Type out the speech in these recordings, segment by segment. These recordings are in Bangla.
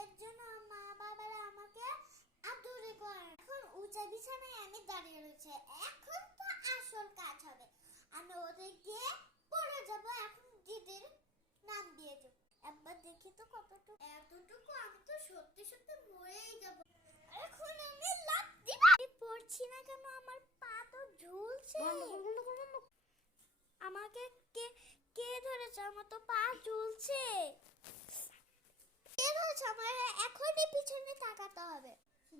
এর জন্য মা বাবারা আমাকে আদরে করে। এখন উঁচা বিছানায় আমি দাঁড়িয়ে রয়েছে। এখন তো আসল কাজ হবে। আমি ওদেরকে পড়ে যাব। এখন দিদির নাম দিয়ে দেব। একবার দেখি তো কতটুকু। এতটুকু আমি তো সত্যি সত্যি মরেই যাব। এখন আমি লাফ দিব। পড়ছি না কেন? আমার পা তো ঝুলছে। আমাকে কে কে ধরেছে? আমার তো পা ঝুলছে। কে ধরেছে? আমার এখনই পিছনে তাকাতে হবে।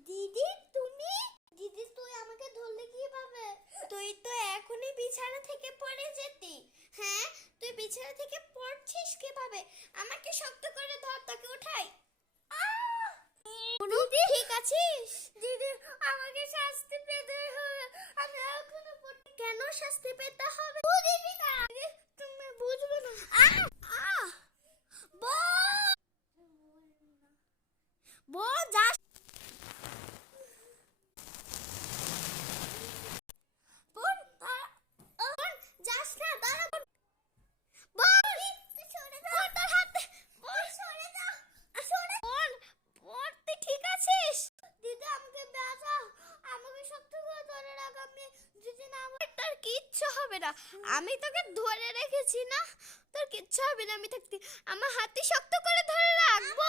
দিদি তুমি? দিদি তুই আমাকে ধরলে কিভাবে? তুই তো এখনই বিছানা থেকে পড়ে যেতি। হ্যাঁ, তুই বিছানা থেকে পড়ছিস কিভাবে? আমাকে শক্ত করে ধর, তোকে উঠাই। দিদি ঠিক আছিস? দিদি আমাকে শাস্তি পেতে হবে। আমি এখনো কেন শাস্তি পেতে হবে? দিদি না, তুমি বুঝবে না। বোন যাস। বোন বোন যাস না, দাঁড়া। বোন তুই সরে যা। বোন তোর হাত বোন সরে যা। সরে বোন। বোন তুই ঠিক আছিস? দিদি আমাকে বাঁচাও। আমাকে শক্ত করে ধরে রাখ। আমি যদি না তোর কিচ্ছু হবে না। আমি তোকে ধরে রেখেছি না, তোর কিচ্ছু হবে না। আমি থাকতে আমার হাতে শক্ত করে ধরে রাখবো।